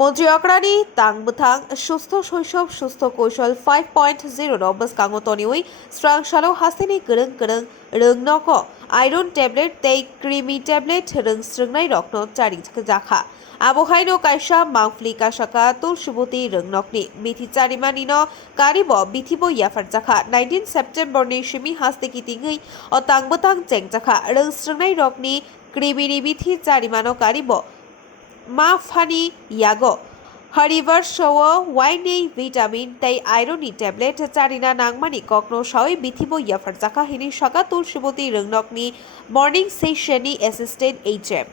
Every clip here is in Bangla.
মন্ত্রী অকরানি তাংবুথাং সুস্থ শৈশব সুস্থ কৌশল 5.0 রবস কাঙ্গতনিউই স্রাং শালো হাসিনি গরং গরং রংনক আয়রন ট্যাবলেট তেই creamy tablet রংস্রুংনাই রকনো চারিজাখা আবহাইনো কাইসা মাংফলি কাশাকা তুলসুবতী রংনকনি Bithi চারিমানিন Karib বিথিব ইয়াফারজাখা 19 September নি সিমি হাস্তেকি তিঙ্গই ও তাংবুথাং চেংজাখা রংস্রুংনাই রকনি ক্রিমিনি বিথি চারিমানো কারিব মা ফানি ইয়াগো হরিভার্স ওয়াইনি ভিটামিন তাই আয়রনি ট্যাবলেট চারিনা নাংমানি কখনো সাওই বিথিব ইয়াফারজাখা হিনি সকা তুলসুবতী রংনকনি মর্নিং সেশননি অ্যাসিস্ট্যান্ট এইচএম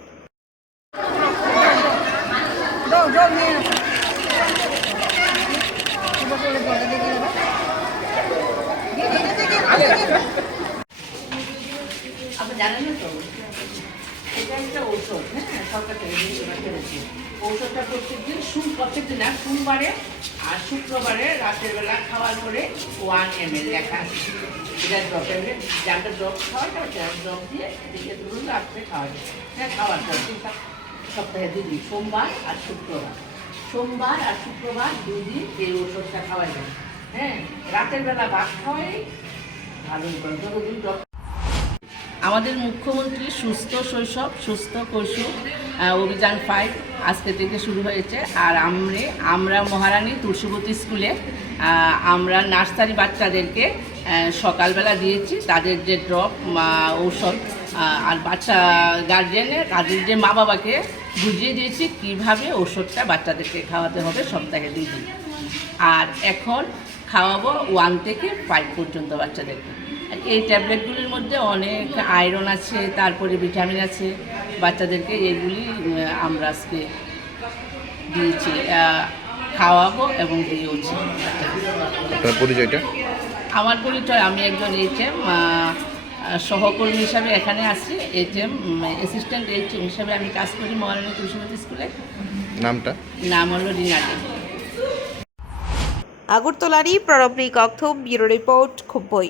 এটা একটা ঔষধ, হ্যাঁ, সরকার থেকে পেরেছি। ঔষধটা প্রত্যেকদিন প্রত্যেকদিন না, সোমবারে আর শুক্রবারে রাতের বেলা খাওয়ার পরে 1 ml লেখা আছে। এটা ড্রপ ট্যাবলেট, যাটা ড্রপ খাওয়া ড্রপ দিয়ে এদিকে ধরুন রাত্রে খাওয়া যায়, হ্যাঁ, খাওয়ার পর সপ্তাহে 2 দিন, সোমবার আর শুক্রবার। সোমবার আর শুক্রবার 2 দিন এই ঔষধটা খাওয়া যায়, হ্যাঁ। রাতের বেলা ভাত খাওয়াই ভালো করে যতদিন ড্রপ। আমাদের মুখ্যমন্ত্রী সুস্থ শৈশব সুস্থ কৈশোর অভিযান 5 আজকে থেকে শুরু হয়েছে। আর আমরা মহারানী তুলসীবতী স্কুলে আমরা নার্সারি বাচ্চাদেরকে সকালবেলা দিয়েছি তাদের যে ড্রপ ঔষধ, আর বাচ্চা তাদের যে মা বাবাকে বুঝিয়ে দিয়েছি কীভাবে ঔষধটা বাচ্চাদেরকে খাওয়াতে হবে সপ্তাহে 2 দিন। আর এখন খাওয়াবো 1 থেকে 5 পর্যন্ত বাচ্চাদেরকে। এই ট্যাবলেটগুলির মধ্যে অনেক আয়রন আছে, তারপরে ভিটামিন আছে। বাচ্চাদেরকে এগুলি আমরা আজকে দিয়েছি, খাওয়াবো এবং দিয়েওছি। আপনার পরিচয়টা? আমার পরিচয়, আমি একজন এইচএম সহকর্মী হিসাবে এখানে আছি। এইচএম অ্যাসিস্ট্যান্ট এইচএম হিসাবে আমি কাজ করি মহারানী তুলসীবতী স্কুলে। নাম হলো রিনা। আগরতলানি প্রণবনী কক্থম ব্যুরো রিপোর্ট খুম্পুই।